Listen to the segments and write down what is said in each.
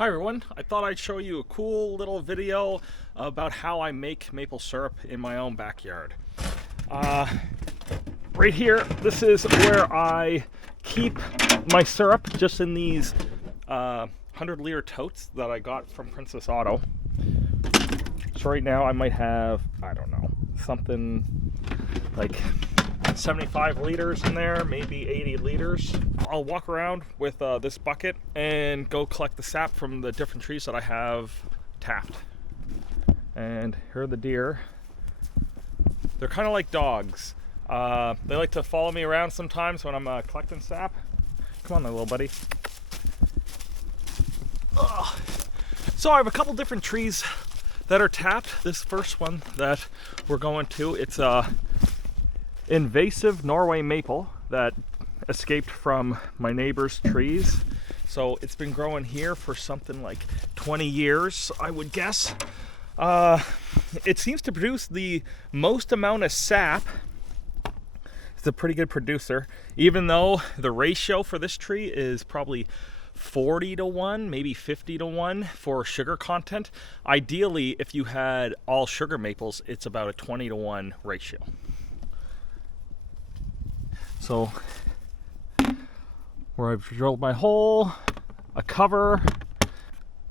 Hi everyone, I thought I'd show you a cool little video about how I make maple syrup in my own backyard. Right here, this is where I keep my syrup, just in these 100-liter totes that I got from Princess Auto. So right now I might have, I don't know, something like 75 liters in there, maybe 80 liters. I'll walk around with this bucket and go collect the sap from the different trees that I have tapped. And here are the deer. They're kind of like dogs. They like to follow me around sometimes when I'm collecting sap. Come on there, little buddy. Ugh. So I have a couple different trees that are tapped. This first one that we're going to, it's invasive Norway maple that escaped from my neighbor's trees. So it's been growing here for something like 20 years, I would guess. It seems to produce the most amount of sap. It's a pretty good producer, even though the ratio for this tree is probably 40-1, maybe 50-1 for sugar content. Ideally, if you had all sugar maples, it's about a 20-1 ratio. So where I've drilled my hole, a cover.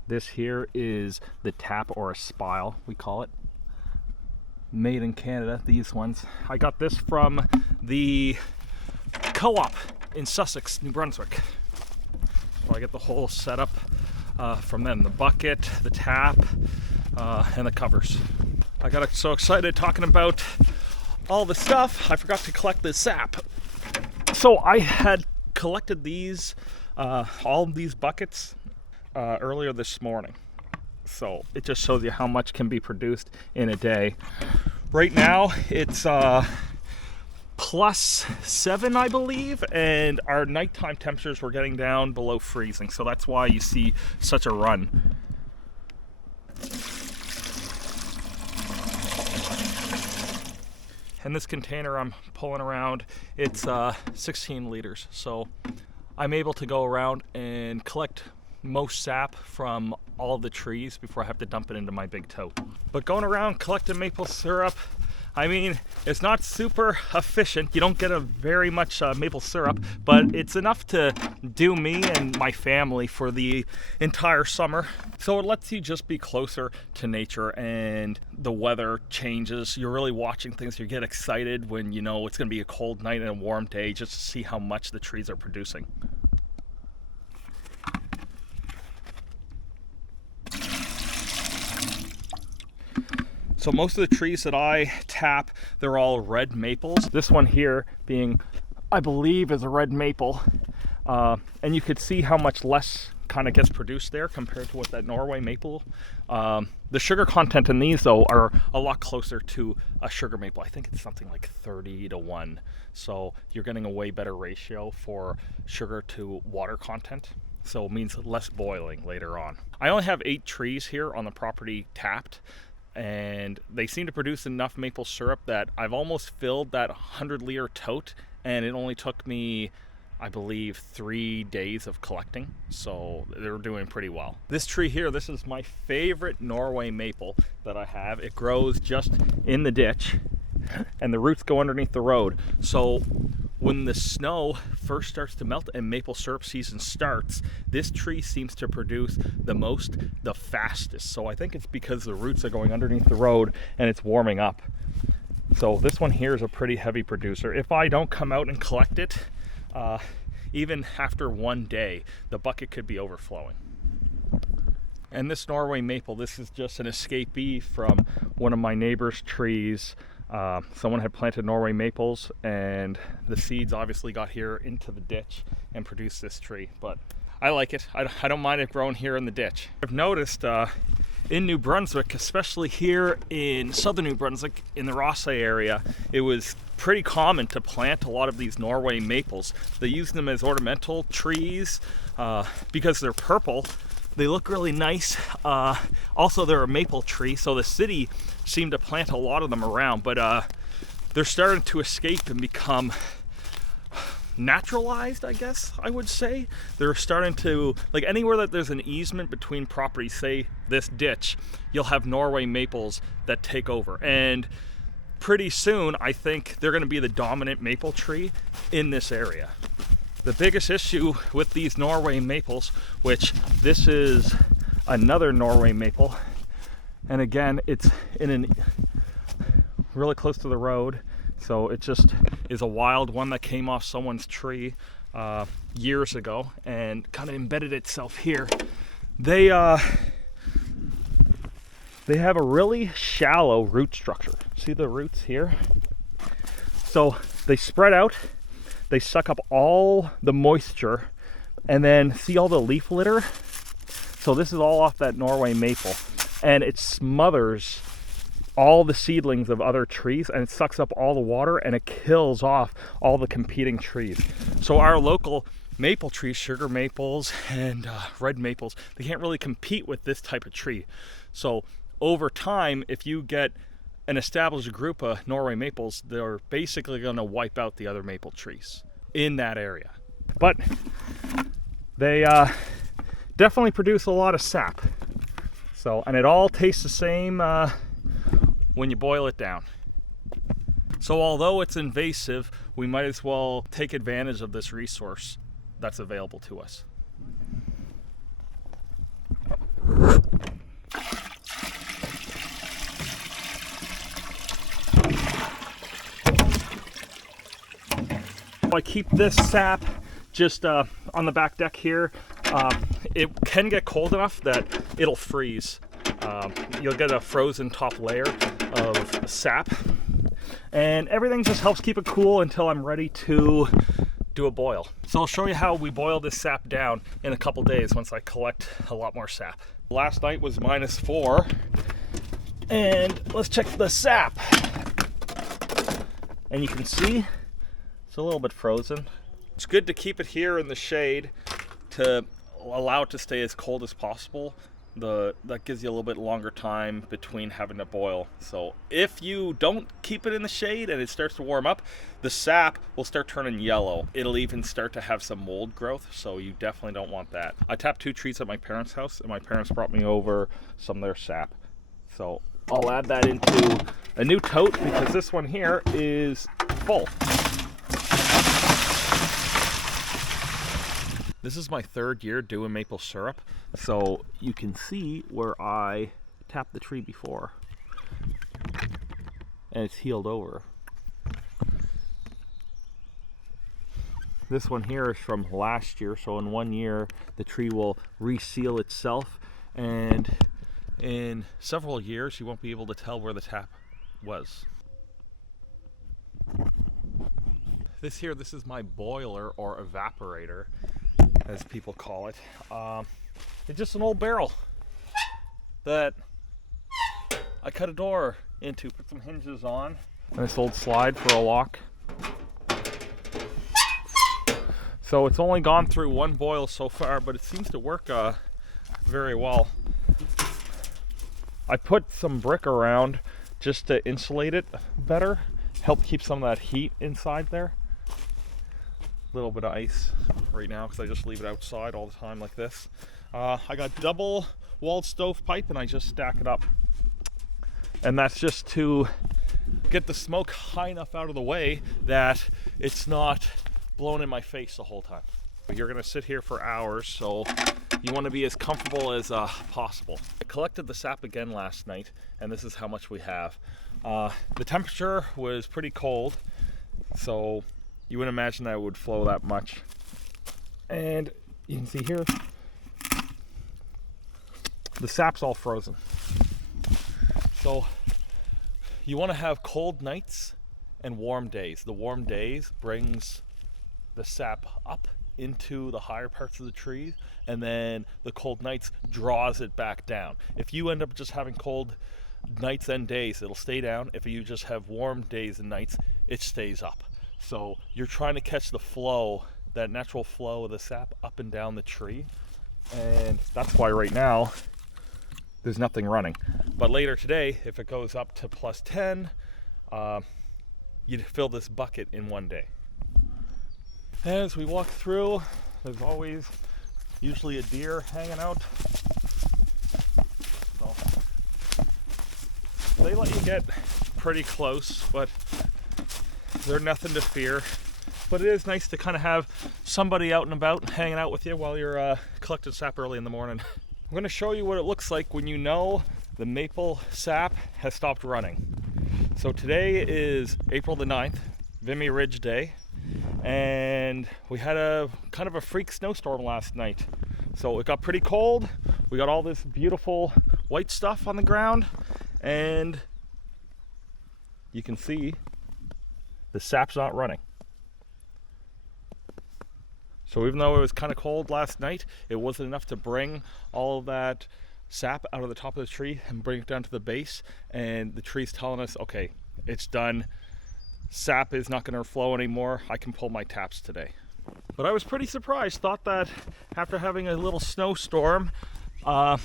This here is the tap, or a spile, we call it. Made in Canada, these ones. I got this from the co-op in Sussex, New Brunswick. So I get the whole setup from them, the bucket, the tap, and the covers. I got so excited talking about all the stuff, I forgot to collect the sap. So I had collected these, all of these buckets earlier this morning. So it just shows you how much can be produced in a day. Right now it's +7, I believe, and our nighttime temperatures were getting down below freezing. So that's why you see such a run. And this container I'm pulling around, it's 16 liters. So I'm able to go around and collect most sap from all of the trees before I have to dump it into my big tote. But going around collecting maple syrup, I mean, it's not super efficient. You don't get a very much maple syrup, but it's enough to do me and my family for the entire summer. So it lets you just be closer to nature, and the weather changes. You're really watching things. You get excited when you know it's going to be a cold night and a warm day, just to see how much the trees are producing. So most of the trees that I tap, they're all red maples. This one here being, I believe, is a red maple. And you could see how much less kind of gets produced there compared to what that Norway maple. The sugar content in these, though, are a lot closer to a sugar maple. I think it's something like 30-1. So you're getting a way better ratio for sugar to water content. So it means less boiling later on. I only have 8 trees here on the property tapped, and they seem to produce enough maple syrup that I've almost filled that 100-liter tote, and it only took me, I believe, 3 days of collecting. So they're doing pretty well. This tree here, this is my favorite Norway maple that I have. It grows just in the ditch, and the roots go underneath the road. So when the snow first starts to melt and maple syrup season starts, this tree seems to produce the most, the fastest. So I think it's because the roots are going underneath the road and it's warming up. So this one here is a pretty heavy producer. If I don't come out and collect it, even after one day, the bucket could be overflowing. And this Norway maple, this is just an escapee from one of my neighbor's trees. Someone had planted Norway maples, and the seeds obviously got here into the ditch and produced this tree. But I like it. I don't mind it growing here in the ditch. I've noticed in New Brunswick, especially here in southern New Brunswick, in the Rothesay area, it was pretty common to plant a lot of these Norway maples. They use them as ornamental trees because they're purple. They look really nice. Also, they're a maple tree, so the city seemed to plant a lot of them around, but they're starting to escape and become naturalized, I guess I would say. They're starting to, like, anywhere that there's an easement between properties, say this ditch, you'll have Norway maples that take over. And pretty soon, I think they're going to be the dominant maple tree in this area. The biggest issue with these Norway maples, which this is another Norway maple, and again, it's really close to the road, so it just is a wild one that came off someone's tree years ago and kind of embedded itself here. They have a really shallow root structure. See the roots here? So they spread out, they suck up all the moisture, and then see all the leaf litter? So this is all off that Norway maple, and it smothers all the seedlings of other trees, and it sucks up all the water, and it kills off all the competing trees. So our local maple trees, sugar maples and red maples, they can't really compete with this type of tree. So over time, if you get an established group of Norway maples, they're basically going to wipe out the other maple trees in that area. But they definitely produce a lot of sap. So, and it all tastes the same when you boil it down. So although it's invasive, we might as well take advantage of this resource that's available to us. I keep this sap just on the back deck here. It can get cold enough that it'll freeze. You'll get a frozen top layer of sap, and everything just helps keep it cool until I'm ready to do a boil. So I'll show you how we boil this sap down in a couple days once I collect a lot more sap. Last night was -4, and let's check the sap. And you can see it's a little bit frozen. It's good to keep it here in the shade to allow it to stay as cold as possible. That gives you a little bit longer time between having to boil. So if you don't keep it in the shade and it starts to warm up, the sap will start turning yellow. It'll even start to have some mold growth, so you definitely don't want that. I tapped 2 trees at my parents' house, and my parents brought me over some of their sap. So I'll add that into a new tote because this one here is full. This is my 3rd year doing maple syrup, so you can see where I tapped the tree before, and it's healed over. This one here is from last year, so in 1 year the tree will reseal itself, and in several years you won't be able to tell where the tap was. This is my boiler, or evaporator, as people call it. It's just an old barrel that I cut a door into, put some hinges on, and this old slide for a lock. So it's only gone through 1 boil so far, but it seems to work very well. I put some brick around just to insulate it better, help keep some of that heat inside there. Little bit of ice right now because I just leave it outside all the time like this. I got double walled stovepipe, and I just stack it up, and that's just to get the smoke high enough out of the way that it's not blowing in my face the whole time. You're gonna sit here for hours, so you want to be as comfortable as possible. I collected the sap again last night, and this is how much we have. The temperature was pretty cold, so you wouldn't imagine that it would flow that much. And you can see here, the sap's all frozen. So you want to have cold nights and warm days. The warm days brings the sap up into the higher parts of the tree, and then the cold nights draws it back down. If you end up just having cold nights and days, it'll stay down. If you just have warm days and nights, it stays up. So you're trying to catch the flow, that natural flow of the sap up and down the tree, and that's why right now there's nothing running. But later today, if it goes up to +10, you'd fill this bucket in 1 day. As we walk through, there's always usually a deer hanging out. So they let you get pretty close, but they're nothing to fear. But it is nice to kind of have somebody out and about hanging out with you while you're collecting sap early in the morning. I'm going to show you what it looks like when you know the maple sap has stopped running. So today is April the 9th, Vimy Ridge Day, and we had a kind of a freak snowstorm last night. So it got pretty cold, we got all this beautiful white stuff on the ground, and you can see the sap's not running. So even though it was kind of cold last night, it wasn't enough to bring all of that sap out of the top of the tree and bring it down to the base. And the tree's telling us, okay, it's done. Sap is not going to flow anymore. I can pull my taps today. But I was pretty surprised. Thought that after having a little snowstorm, the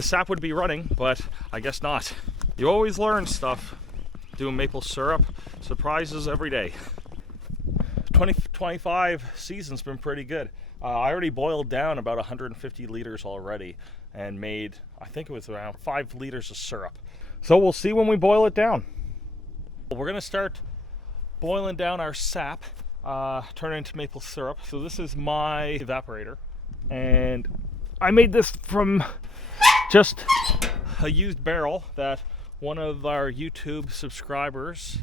sap would be running, but I guess not. You always learn stuff doing maple syrup. Surprises every day. 2025 season's been pretty good. I already boiled down about 150 liters already and made, I think it was around 5 liters of syrup. So we'll see when we boil it down. We're gonna start boiling down our sap, turn it into maple syrup. So this is my evaporator, and I made this from just a used barrel that one of our YouTube subscribers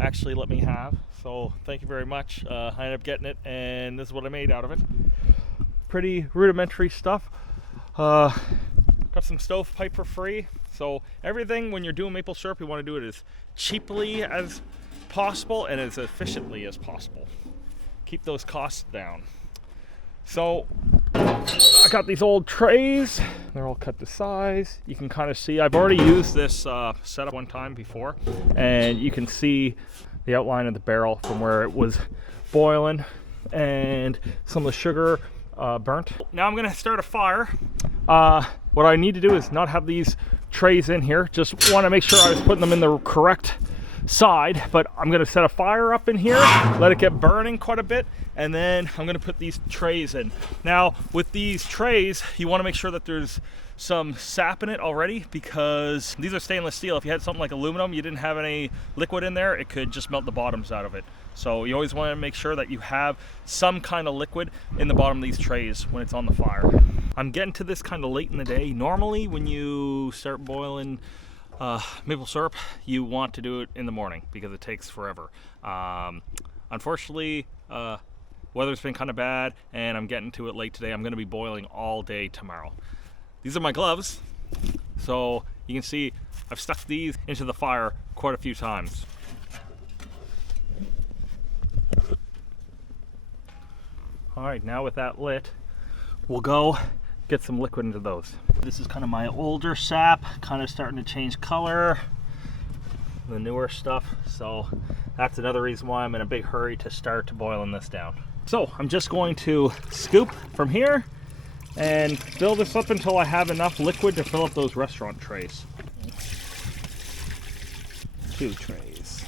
actually let me have. So thank you very much. I ended up getting it, and this is what I made out of it. Pretty rudimentary stuff. Got some stovepipe for free. So everything when you're doing maple syrup, you want to do it as cheaply as possible and as efficiently as possible. Keep those costs down. So I got these old trays. They're all cut to size. You can kind of see, I've already used this setup one time before, and you can see the outline of the barrel from where it was boiling and some of the sugar burnt. Now I'm gonna start a fire. What I need to do is not have these trays in here. Just want to make sure I was putting them in the correct side, but I'm gonna set a fire up in here, let it get burning quite a bit, and then I'm gonna put these trays in. Now with these trays, you want to make sure that there's some sap in it already, because these are stainless steel. If you had something like aluminum, you didn't have any liquid in there, it could just melt the bottoms out of it. So you always want to make sure that you have some kind of liquid in the bottom of these trays when it's on the fire. I'm getting to this kind of late in the day. Normally when you start boiling maple syrup, you want to do it in the morning because it takes forever. Unfortunately, weather's been kind of bad and I'm getting to it late today. I'm going to be boiling all day tomorrow. These are my gloves, so you can see I've stuck these into the fire quite a few times. All right, now with that lit, we'll go get some liquid into those. This is kind of my older sap, kind of starting to change color, the newer stuff. So that's another reason why I'm in a big hurry to start boiling this down. So I'm just going to scoop from here and fill this up until I have enough liquid to fill up those restaurant trays. 2 trays.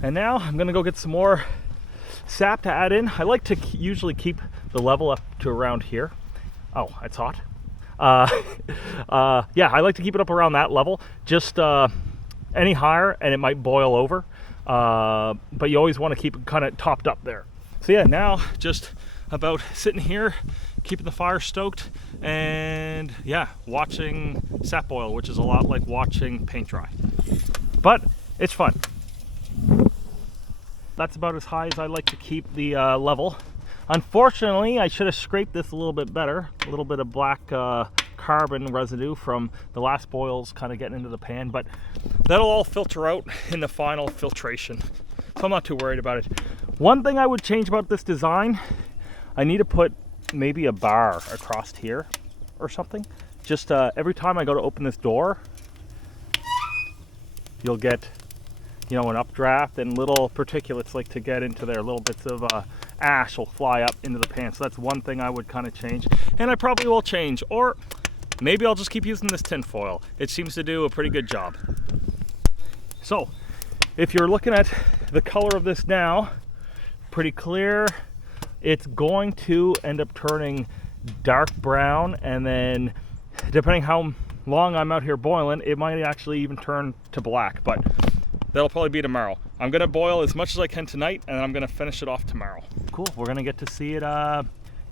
And now I'm gonna go get some more sap to add in. I like to usually keep the level up to around here. Oh, it's hot. Yeah, I like to keep it up around that level. Just any higher and it might boil over. But you always want to keep it kind of topped up there. So yeah, now just about sitting here, keeping the fire stoked, and yeah, watching sap boil, which is a lot like watching paint dry. But it's fun. That's about as high as I like to keep the level. Unfortunately, I should have scraped this a little bit better. A little bit of black carbon residue from the last boils kind of getting into the pan, but that'll all filter out in the final filtration. So I'm not too worried about it. One thing I would change about this design, I need to put maybe a bar across here or something. Just every time I go to open this door, you'll get, you know, an updraft, and little particulates like to get into there. Little bits of ash will fly up into the pan. So that's one thing I would kind of change, and I probably will change. Or maybe I'll just keep using this tin foil. It seems to do a pretty good job. So, if you're looking at the color of this now, pretty clear. It's going to end up turning dark brown, and then depending how long I'm out here boiling, it might actually even turn to black, but that'll probably be tomorrow. I'm gonna boil as much as I can tonight, and I'm gonna finish it off tomorrow. Cool, we're gonna get to see it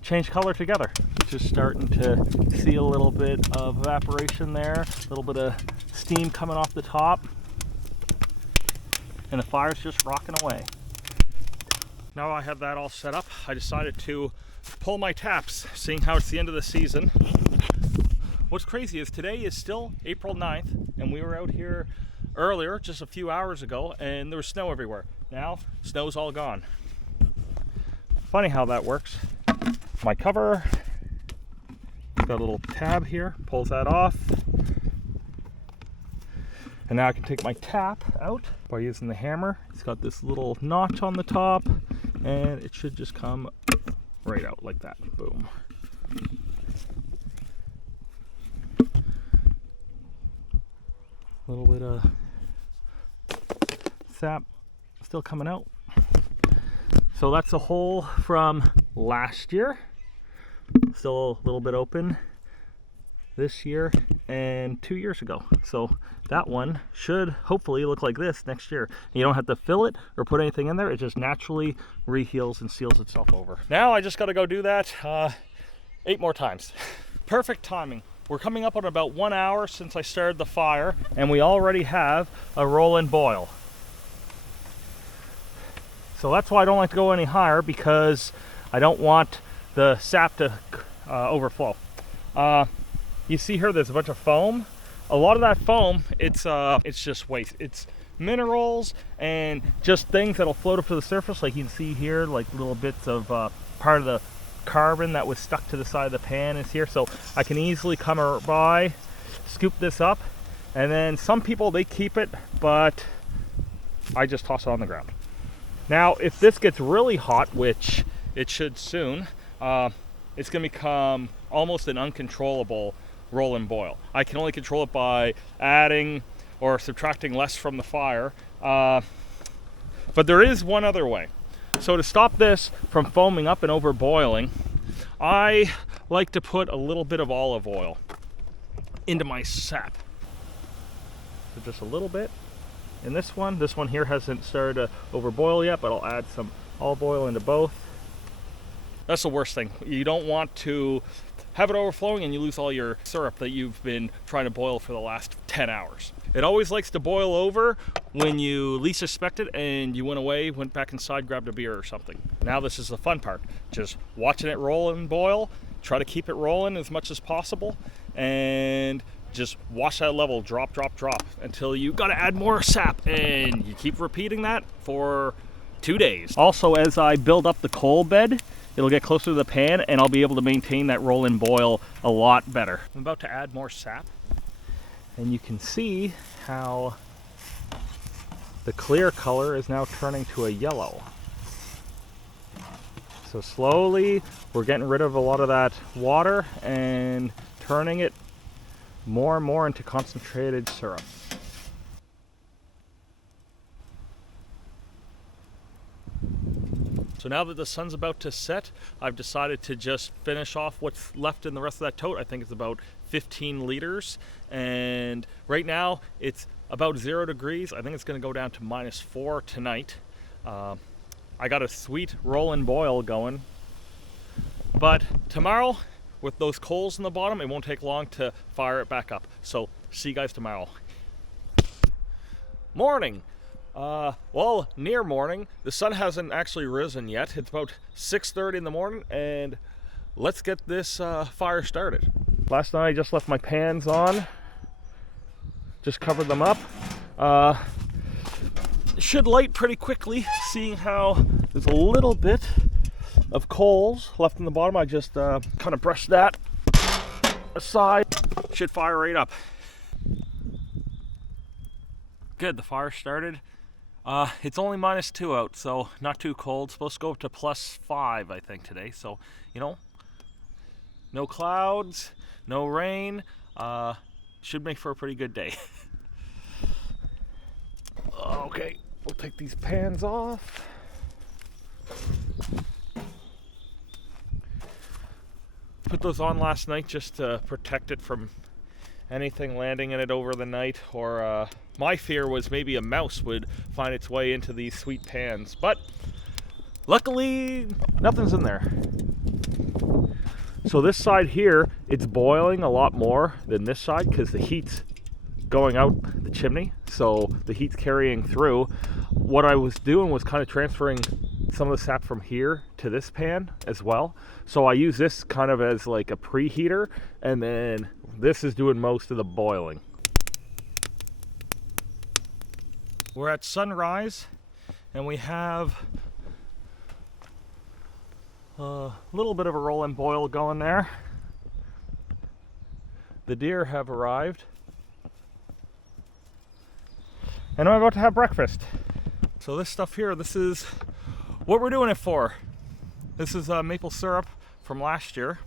change color together. Just starting to see a little bit of evaporation there, a little bit of steam coming off the top, and the fire's just rocking away. Now I have that all set up, I decided to pull my taps, seeing how it's the end of the season. What's crazy is today is still April 9th, and we were out here earlier, just a few hours ago, and there was snow everywhere. Now, snow's all gone. Funny how that works. My cover, got a little tab here, pulls that off. And now I can take my tap out by using the hammer. It's got this little notch on the top, and it should just come right out like that. Boom. A little bit of sap still coming out. So that's a hole from last year. Still a little bit open this year and 2 years ago. So that one should hopefully look like this next year. You don't have to fill it or put anything in there. It just naturally reheals and seals itself over. Now I just got to go do that 8 more times. Perfect timing. We're coming up on about 1 hour since I started the fire, and we already have a roll and boil. So that's why I don't like to go any higher, because I don't want the sap to overflow. You see here, there's a bunch of foam. A lot of that foam, it's just waste. It's minerals and just things that'll float up to the surface. Like you can see here, like little bits of part of the carbon that was stuck to the side of the pan is here. So I can easily come by, scoop this up, and then some people, they keep it, but I just toss it on the ground. Now, if this gets really hot, which it should soon, it's gonna become almost an uncontrollable roll and boil. I can only control it by adding or subtracting less from the fire, but there is one other way. So to stop this from foaming up and over boiling, I like to put a little bit of olive oil into my sap. So just a little bit in this one. This one here hasn't started to overboil yet, but I'll add some olive oil into both. That's the worst thing. You don't want to have it overflowing and you lose all your syrup that you've been trying to boil for the last 10 hours. It always likes to boil over when you least expect it, and you went away, went back inside, grabbed a beer or something. Now this is the fun part. Just watching it roll and boil, try to keep it rolling as much as possible, and just watch that level drop, drop, drop until you gotta add more sap, and you keep repeating that for 2 days. Also, as I build up the coal bed, it'll get closer to the pan, and I'll be able to maintain that roll and boil a lot better. I'm about to add more sap, and you can see how the clear color is now turning to a yellow. So slowly, we're getting rid of a lot of that water and turning it more and more into concentrated syrup. So now that the sun's about to set, I've decided to just finish off what's left in the rest of that tote. I think it's about 15 liters. And right now it's about 0 degrees. I think it's gonna go down to -4 tonight. I got a sweet roll and boil going. But tomorrow, with those coals in the bottom, it won't take long to fire it back up. So see you guys tomorrow. Morning. Well, near morning. The sun hasn't actually risen yet. It's about 6:30 in the morning, and let's get this fire started. Last night I just left my pans on, just covered them up. Should light pretty quickly, seeing how there's a little bit of coals left in the bottom. I just kind of brushed that aside. Should fire right up. Good, the fire started. It's only -2 out, so not too cold. It's supposed to go up to +5, I think, today. So, you know, no clouds, no rain. should make for a pretty good day. Okay, we'll take these pans off. Put those on last night just to protect it from anything landing in it over the night, or my fear was maybe a mouse would find its way into these sweet pans, but luckily nothing's in there. So this side here, it's boiling a lot more than this side because the heat's going out the chimney, so the heat's carrying through. What I was doing was kind of transferring some of the sap from here to this pan as well. So I use this kind of as like a preheater, and then this is doing most of the boiling. We're at sunrise, and we have a little bit of a roll and boil going there. The deer have arrived, and I'm about to have breakfast. So this stuff here, this is what we're doing it for. This is maple syrup from last year.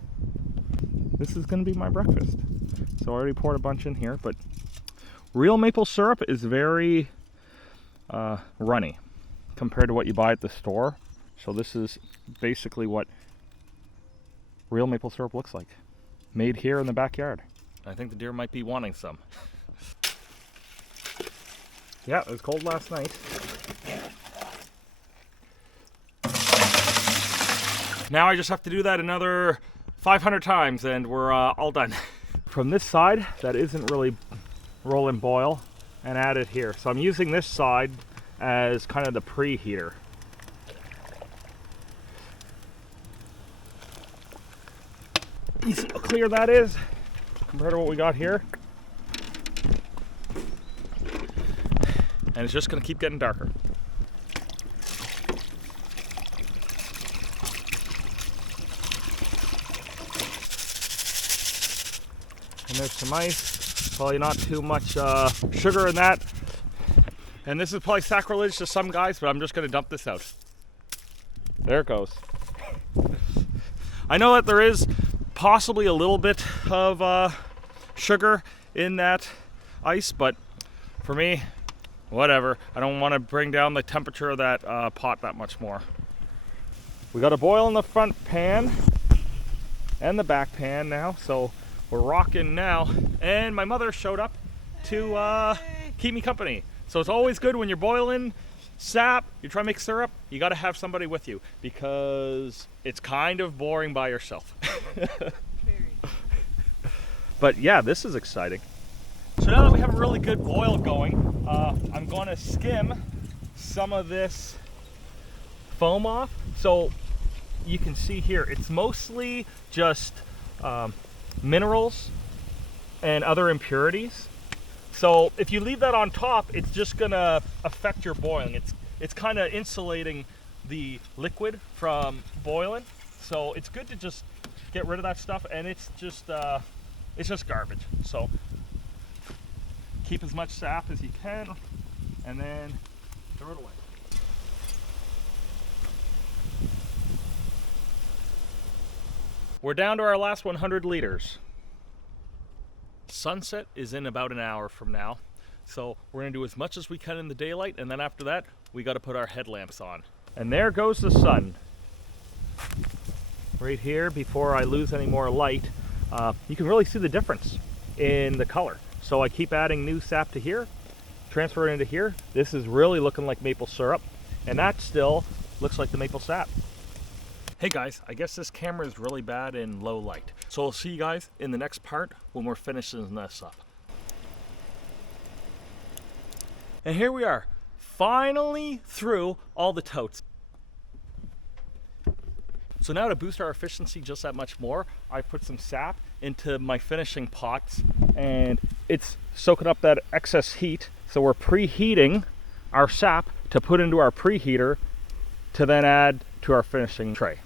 This is going to be my breakfast. So I already poured a bunch in here, but real maple syrup is very runny compared to what you buy at the store. So this is basically what real maple syrup looks like, made here in the backyard. I think the deer might be wanting some. Yeah, it was cold last night. Now I just have to do that another 500 times and we're all done. From this side, that isn't really roll and boil, and add it here. So I'm using this side as kind of the preheater. You see how clear that is compared to what we got here? And it's just going to keep getting darker. And there's some ice, probably not too much sugar in that. And this is probably sacrilege to some guys, but I'm just going to dump this out. There it goes. I know that there is possibly a little bit of sugar in that ice, but for me, whatever. I don't want to bring down the temperature of that pot that much more. We got a boil in the front pan and the back pan now, so we're rocking now. And my mother showed up to keep me company. So it's always good when you're boiling sap, you try to make syrup, you got to have somebody with you because it's kind of boring by yourself. But yeah, this is exciting. So now that we have a really good boil going, I'm going to skim some of this foam off. So you can see here, it's mostly just minerals and other impurities. So if you leave that on top, it's just gonna affect your boiling. It's kind of insulating the liquid from boiling. So it's good to just get rid of that stuff, and it's just garbage. So keep as much sap as you can, and then throw it away. We're down to our last 100 liters. Sunset is in about an hour from now, so we're gonna do as much as we can in the daylight, and then after that we got to put our headlamps on. And there goes the sun right here. Before I lose any more light, you can really see the difference in the color. So I keep adding new sap to here, transfer it into here. This is really looking like maple syrup, and that still looks like the maple sap. Hey guys, I guess this camera is really bad in low light. So I'll see you guys in the next part when we're finishing this up. And here we are, finally through all the totes. So now to boost our efficiency just that much more, I put some sap into my finishing pots, and it's soaking up that excess heat. So we're preheating our sap to put into our preheater to then add to our finishing tray.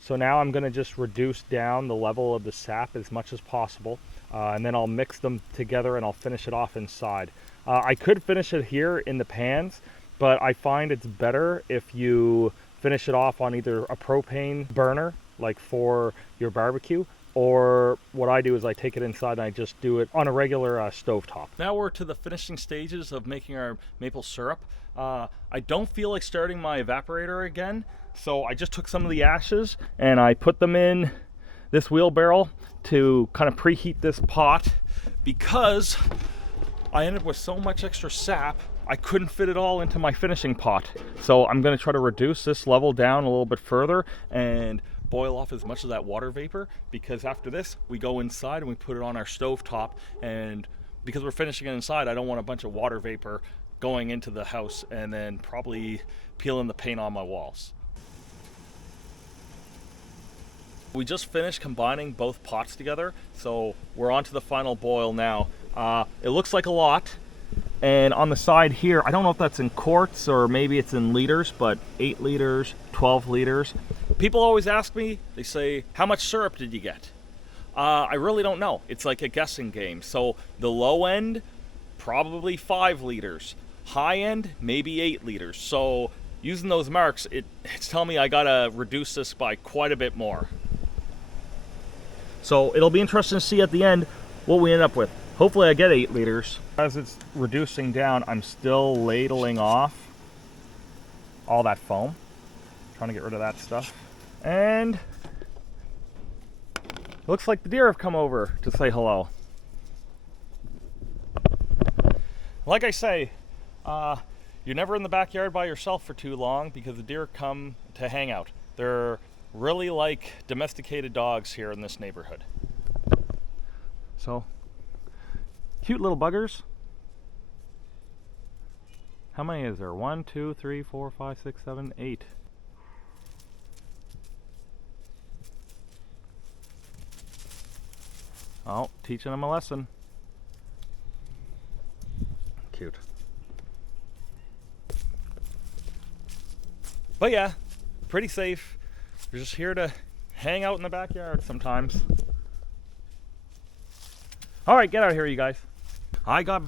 So now I'm going to just reduce down the level of the sap as much as possible, and then I'll mix them together and I'll finish it off inside. I could finish it here in the pans, but I find it's better if you finish it off on either a propane burner, like for your barbecue, or what I do is I take it inside and I just do it on a regular stovetop. Now we're to the finishing stages of making our maple syrup. I don't feel like starting my evaporator again, so I just took some of the ashes and I put them in this wheelbarrow to kind of preheat this pot, because I ended up with so much extra sap I couldn't fit it all into my finishing pot. So I'm going to try to reduce this level down a little bit further and boil off as much of that water vapor, because after this we go inside and we put it on our stove top, and because we're finishing it inside, I don't want a bunch of water vapor going into the house and then probably peeling the paint on my walls. We just finished combining both pots together, so we're on to the final boil now. It looks like a lot, and on the side here, I don't know if that's in quarts or maybe it's in liters, but 8 liters, 12 liters. People always ask me, they say, how much syrup did you get? I really don't know. It's like a guessing game. So the low end, probably 5 liters. High end, maybe 8 liters. So using those marks, it's telling me I gotta reduce this by quite a bit more. So it'll be interesting to see at the end what we end up with. Hopefully I get 8 liters. As it's reducing down, I'm still ladling off all that foam. Trying to get rid of that stuff. And it looks like the deer have come over to say hello. Like I say, you're never in the backyard by yourself for too long, because the deer come to hang out. They're really like domesticated dogs here in this neighborhood. So, cute little buggers. How many is there? 1, 2, 3, 4, 5, 6, 7, 8. Oh, teaching them a lesson. Cute. But yeah, pretty safe. You're just here to hang out in the backyard sometimes. All right, get out of here, you guys. I got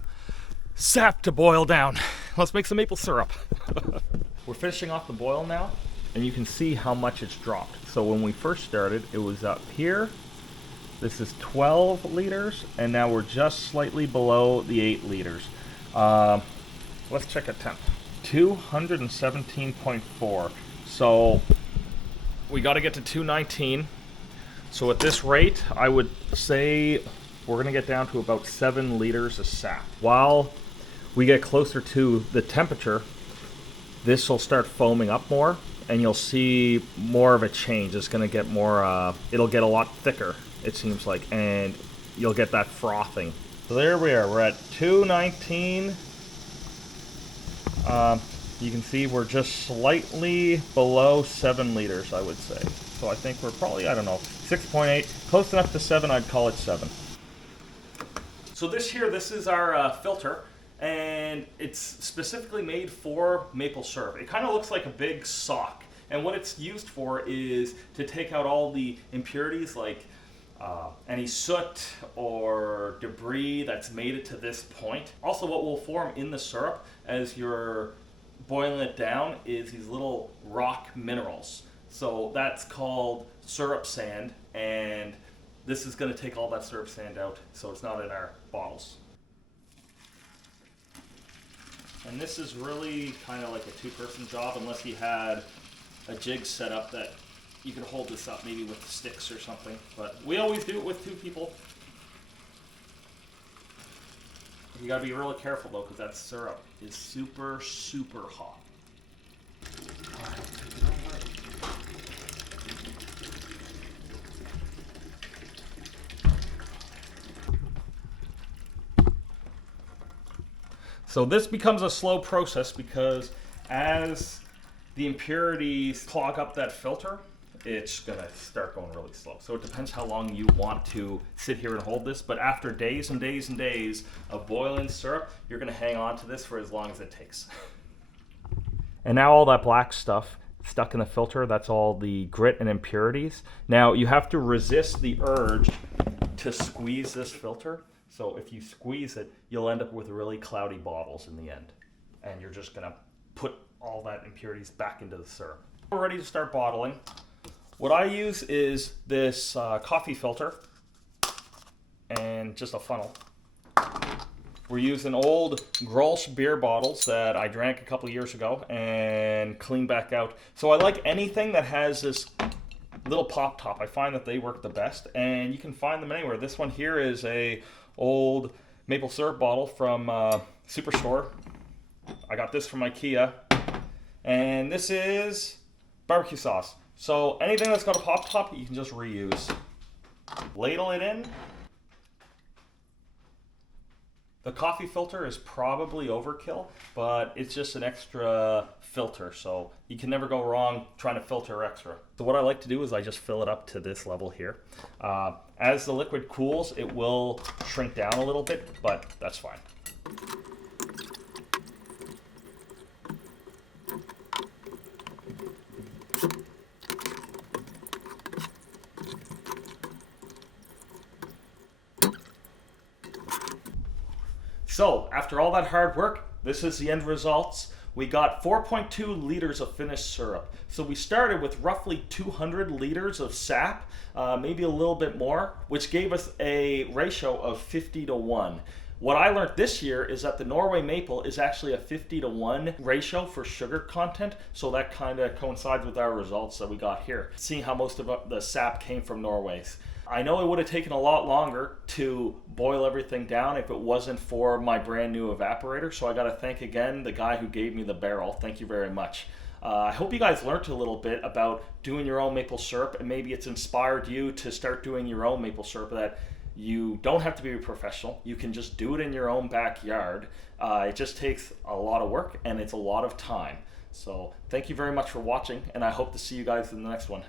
sap to boil down. Let's make some maple syrup. We're finishing off the boil now, and you can see how much it's dropped. So when we first started, it was up here. This is 12 liters, and now we're just slightly below the 8 liters. Let's check a temp. 217.4. So we got to get to 219. So at this rate, I would say we're going to get down to about 7 liters of sap. While we get closer to the temperature, this will start foaming up more, and you'll see more of a change. It's going to get more, it'll get a lot thicker, it seems like, and you'll get that frothing. So there we are, we're at 219. You can see we're just slightly below 7 liters, I would say. So I think we're probably, I don't know, 6.8, close enough to 7, I'd call it 7. So this is our filter, and it's specifically made for maple syrup. It kind of looks like a big sock, and what it's used for is to take out all the impurities, like any soot or debris that's made it to this point. Also, what will form in the syrup as you're boiling it down is these little rock minerals. So that's called syrup sand, and this is going to take all that syrup sand out, so it's not in our bottles. And this is really kind of like a two-person job, unless you had a jig set up that you could hold this up maybe with sticks or something. But we always do it with 2 people. You gotta be really careful though, because that syrup is super, super hot. So this becomes a slow process, because as the impurities clog up that filter, it's gonna start going really slow. So it depends how long you want to sit here and hold this, but after days and days and days of boiling syrup, you're gonna hang on to this for as long as it takes. And now all that black stuff stuck in the filter, that's all the grit and impurities. Now you have to resist the urge to squeeze this filter. So if you squeeze it, you'll end up with really cloudy bottles in the end. And you're just gonna put all that impurities back into the syrup. We're ready to start bottling. What I use is this coffee filter and just a funnel. We're using old Grolsch beer bottles that I drank a couple years ago and cleaned back out. So I like anything that has this little pop top. I find that they work the best, and you can find them anywhere. This one here is a old maple syrup bottle from Superstore. I got this from IKEA, and this is barbecue sauce. So anything that's got a pop top, you can just reuse. Ladle it in. The coffee filter is probably overkill, but it's just an extra filter, so you can never go wrong trying to filter extra. So what I like to do is I just fill it up to this level here. As the liquid cools, it will shrink down a little bit, but that's fine. So, after all that hard work, this is the end results. We got 4.2 liters of finished syrup. So we started with roughly 200 liters of sap, maybe a little bit more, which gave us a ratio of 50-1. What I learned this year is that the Norway maple is actually a 50-1 ratio for sugar content, so that kind of coincides with our results that we got here, seeing how most of the sap came from Norway. I know it would have taken a lot longer to boil everything down if it wasn't for my brand new evaporator, so I got to thank again the guy who gave me the barrel. Thank you very much. I hope you guys learned a little bit about doing your own maple syrup, and maybe it's inspired you to start doing your own maple syrup, that you don't have to be a professional. You can just do it in your own backyard. It just takes a lot of work and it's a lot of time. So thank you very much for watching, and I hope to see you guys in the next one.